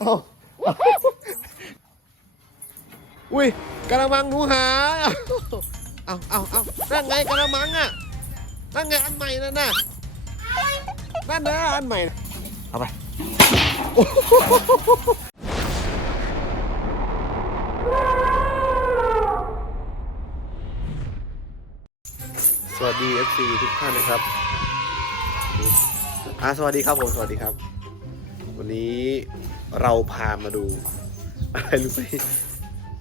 เอาอุ้ยกระมังหนูหา เอาเอาเอานั่นไงกระมังอะนั่นไงอันใหม่นั่นน่ะนั่นนะอันใหม่ เอาไป สวัสดี FC ทุกท่านนะครับอ่าสวัสดีครับผม สวัสดีครับ วันนี้ เราพามาดู อะไรรู้ไหม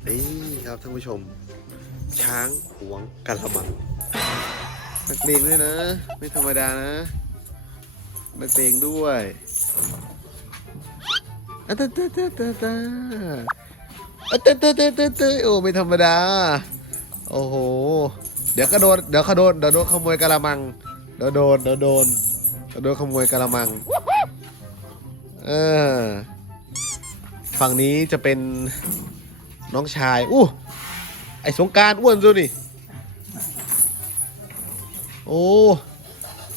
นี่ครับท่านผู้ชม ช้างหวงกะละมังนักเลงด้วยนะ ไม่ธรรมดานะนักเลงด้วยอะตะตะตะตะตะอะตะตะตะตะตะโอ้ไม่ธรรมดา โอ้โห เดี๋ยวก็โดนเดี๋ยวเขาโดนเดี๋ยวโดนขโมยกะละมังเดี๋ยวโดนเดี๋ยวโดนเดี๋ยวโดนขโมยกะละมัง เออ ฝั่งนี้จะเป็นน้องชาย อู้ไอสงการอ้วนดูนี่ โอ้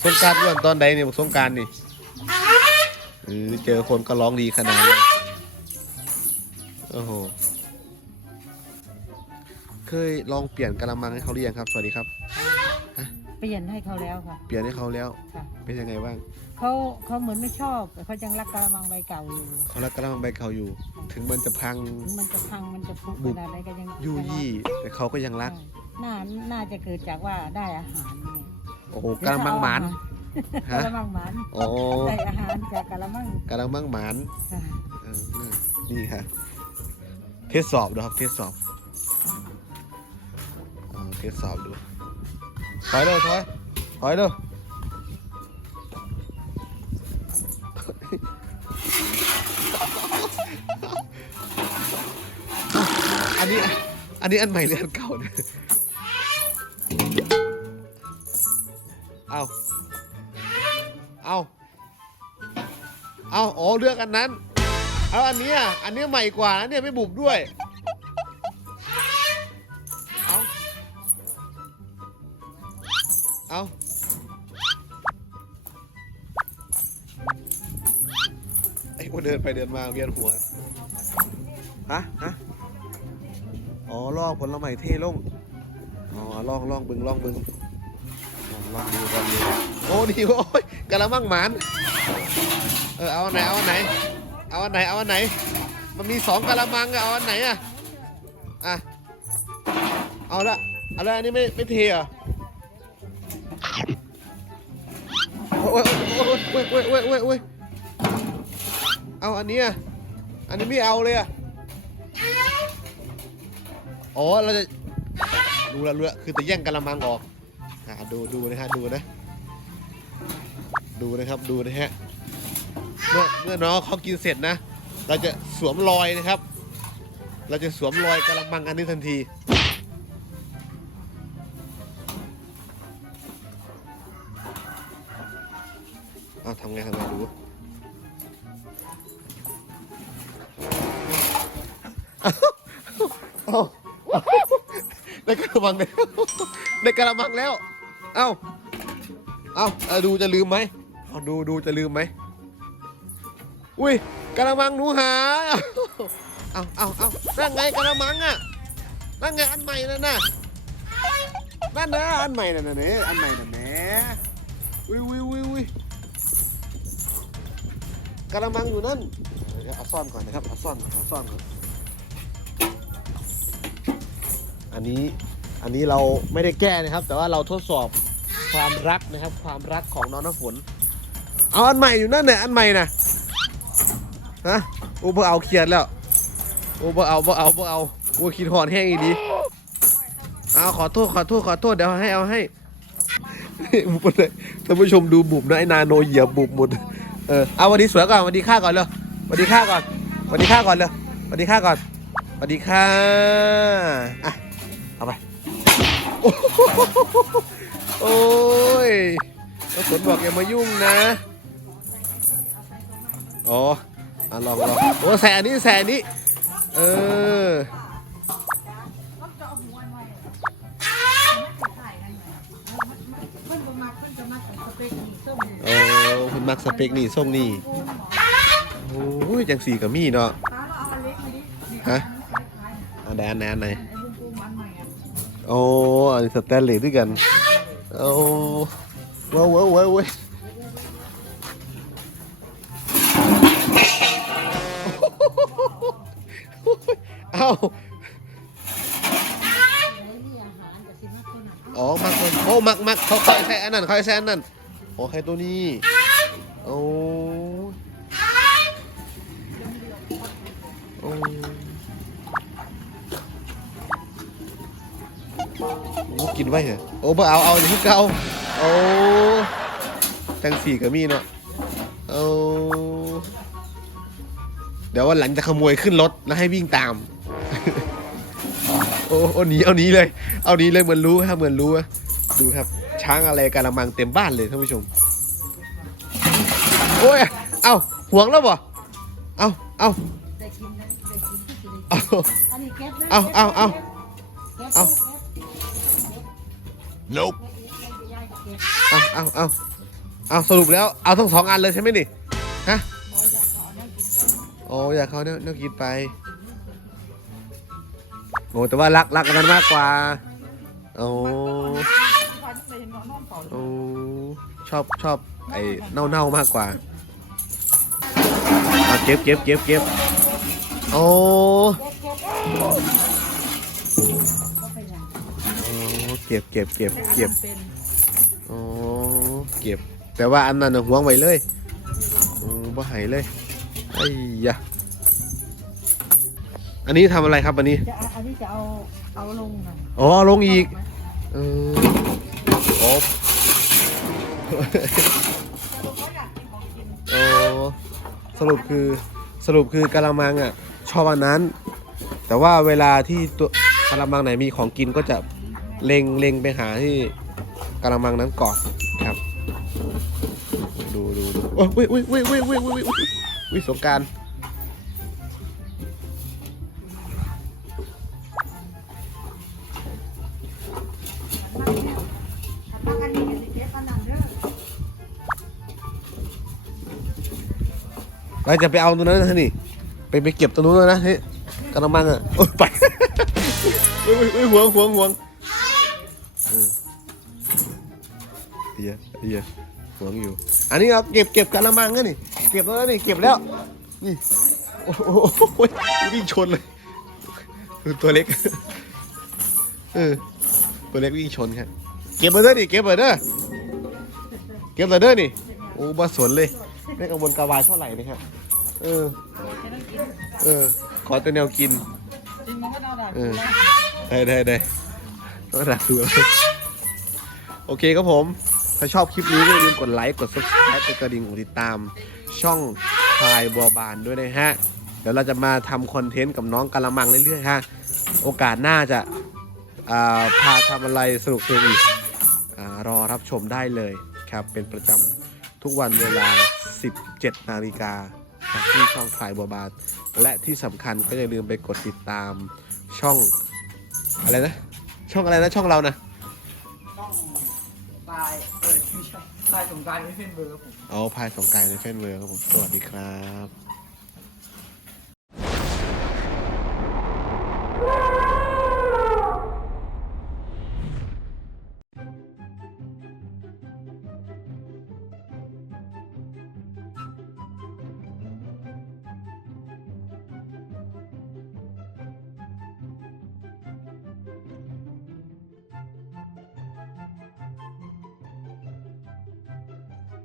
สงการอ้วนตอนใดเนี่ยบอกสงการนี่เออเจอคนก็ร้องดีขนาดนี้โอ้โห เคยลองเปลี่ยนกะละมังให้เขาหรือยังครับ สวัสดีครับ เปลี่ยนให้เขาแล้วค่ะ เปลี่ยนให้เขาแล้ว ค่ะ เป็นยังไงบ้างเขาเขาเหมือนไม่ชอบแต่เขายังรักกระมังใบเก่าอยู่ เขารักกะละมังใบเขาอยู่ ถึงมันจะพังถึงมันจะพังมันจะพุบุขบนาดไหนก็ยังยู่ยี่แต่เขาก็ยังรักใช่น่าน่าจะเกิดจากว่าได้อาหารนี่โอ้โหกะละมังหมานกฮะระมังหมานอ๋อได้อาหารจากกระมังกะละมังหมานค่ะเออนี่ค่ะเทดสอบดูครับเทดสอบเอาเทดสอบดู ถอยเลยถอยถอยเลยอันนี้อันนี้อันใหม่หรืออันเก่าเนี่ยเอาเอาเอาอ๋อเลือกอันนั้น เอาอันนี้ยอันนี้ใหม่กว่านะเนี่ยไม่บุบด้วย เอาไอ้คนเดินไปเดินมาเวียนหัว ฮะ ฮะ อ๋อ ลอกผลไม้เท่ลง อ๋อ ลองลองบึงลองบึงลองลองดูลองดูโอ้นี่โอ้ยกะละมังหมาน เออ เอาอันไหน เอาอันไหน เอาอันไหน เอาอันไหน มันมีสองกะละมังอะเอาอันไหนอะอะ เอาละ เอาละอันนี้ไม่ไม่เทเหรอโโอ้ยโอ้ยโอ้ยโอ้ยโอ้ยโอ้ยเอาอันนี้อะอันนี้ไม่เอาเลยอะอ๋อเราจะดูและรู้ละคือจะแย่งกะละมังออกอะดูดูนะฮะดูนะ ดูนะครับดูนะฮะเมื่อเมื่อน้องเขากินเสร็จนะ เราจะสวมรอยนะครับ เราจะสวมรอยกระมังอันนี้ทันที เอาทำไงทำไงดูเอาได้กระมังแล้วได้กระมังแล้ว เอ้า เอาเอาดูจะลืมไหมเอาดูดูจะลืมไหมอุ้ยกระมังหนูหา เอาเอาเอานั่นไงกระมังอะนั่นไงอันใหม่นั่นน่ะนั่นนะอันใหม่นั่นน่ะเนี่ยอันใหม่นั่นแหละอุ้ยอุ้ยอุ้ยอุ้ย กระมังอยู่นั่นเดี๋ยวเอาซ่อนก่อนนะครับเอาซ่อนก่อนเอาซ่อนก่อนอันนี้อันนี้เราไม่ได้แก้นะครับ แต่ว่าเราทดสอบความรักนะครับ ความรักของน้องน้ำฝน เอาอันใหม่อยู่นั่นแหละอันใหม่นะฮะโอ้บ่เอาเครียดแล้วโอ้บ่เอาบ่เอาบ่เอาโอ้คิดหอนแห้งอีดีเอาขอโทษขอโทษขอโทษเดี๋ยวให้เอาให้บุบเลยท่านผู้ชมดูบุบนะไอ้นาโนเหยียบบุบหมด เออเอาวันนี้สวยก่อนวันนี้ค่าก่อนเลยวันนี้ค่าก่อนวันนี้ค่าก่อนเลยวันนี้ค่าก่อนวันนี้ค่าอะเอาไปโอ้โหโอ้ยแล้วฝนบอกอย่ามายุ่งนะอ๋ออะลองลองโอ้แสนนี้แสนนี้เออ มักสเปคนี่ส้มโอ้คุณมักนี่ส่งนี่โอ้ยจังสีกับมี่เนาะฮะอันไหนอันไหนอันไหนโอ้อันนี้สแตนเลสด้วยกันโอ้ว้าวว้าวว้าวเอ้าอ๋อมักมันโอ้มักมักเขาคอยแซ่อันนั้นคอยแซ่อันนั้นโอ้ใครตัวนี้ โอ้โอ้โอ้กินไว้เหรอโอ้บ่เอาเอาอย่างที่เก่าโอ้จังสี่ก็มีเนาะโอ้เดี๋ยววันหลังจะขโมยขึ้นรถแล้วให้วิ่งตาม โอ้โอหนีเอาหนีเลย เอาหนีเลยเหมือนรู้ครับเหมือนรู้อะดูครับ ช้างอะไรกระมังเต็มบ้านเลยท่านผู้ชม โอ้ย เอาห่วงแล้วบ่เอาเอาได้กินนะได้กินที่สุดเอาอันนี้เก็บนะเอาเอาเอาเก็บเอาเก็บ nope ยายเก็บเอาเอาเอาเอาสรุปแล้ว เอาทั้งสองอันเลยใช่ไหมนี่ ฮะบอยอยากเอาได้กินก่อนโอ้อยากเขาเนี่ยเนี่ยกินไปโอ้แต่ว่ารักรักกันมากกว่า โอ้วันนี้เลยเห็นน้องน้องเผาเลยโอ้ชอบชอบ ไอ้เน่าเน่าๆมากกว่าเอาเก็บเก็บเก็บเก็บโอ้ก็เป็นอย่างโอ้เก็บเก็บเก็บเก็บเป็นโอ้เก็บ แต่ว่าอันนั้นน่ะหวงไว้เลยโอ้บ่ใหายเลยไอ้ยะอันนี้ทำอะไรครับอันนี้จะเอาอันนี้จะเอาเอาลงหน่อยอ๋อลงอีกเออโอ้ โอ้สรุปคือสรุปคือกะละมังอะชอบอันนั้น แต่ว่าเวลาที่ตัวกะละมังไหนมีของกินก็จะเลงเลงไปหาที่กะละมังนั้นก่อนครับ ดูดูดูโอ้ยอุ้ยอุ้ยอุ้ยอุ้ยอุ้ยอุ้ยสงการ เราจะไปเอาตรงนั้นนะนี่ ไปไปเก็บตรงนู้นแล้วนะเฮ้ยกระมังอะโอ้ยไปเฮ้ยเฮ้ยห่วงห่วงห่วงเออเฮียเฮียห่วงอยู่ อันนี้เราเก็บเก็บกระมังนะนี่ เก็บแล้วนี่เก็บแล้ว นี่ โอ้โหวิ่งชนเลยคือตัวเล็ก เออ ตัวเล็กวิ่งชนครับ เก็บมาเด้อนี่เก็บมาเด้อเก็บมาเด้อนี่ โอ้บาสนเลยไม่กังวลกาวายเท่าไหร่นะครับ เออจะได้กินเออ ขอแต่แนวกินจริงมันก็เออได้ได้ได้ต้องดักดูแล้วโอเคครับผม ถ้าชอบคลิปนี้ก็อย่าลืมกดไลค์ กด subscribe กดกระดิ่งกดติดตาม ช่องพายบัวบานด้วยนะฮะ เดี๋ยวเราจะมาทำคอนเทนต์กับน้องกะละมังเรื่อยๆฮะ โอกาสหน้าจะาพาทำอะไรสนุกสนุกอีกอารอรับชมได้เลยครับ เป็นประจำทุกวันเวลา 17 นาฬิกา ครับที่ช่องพายบัวบาน และที่สำคัญก็อย่าลืมไปกดติดตามช่องอะไรนะ ช่องอะไรนะช่องเรานะช่องตายเออไม่ใช่ตายสงกรารไม่เป็นเบอร์ครับผม เอาพายสงกรารในเฟซเวิร์ครับผมสวัสดีครับ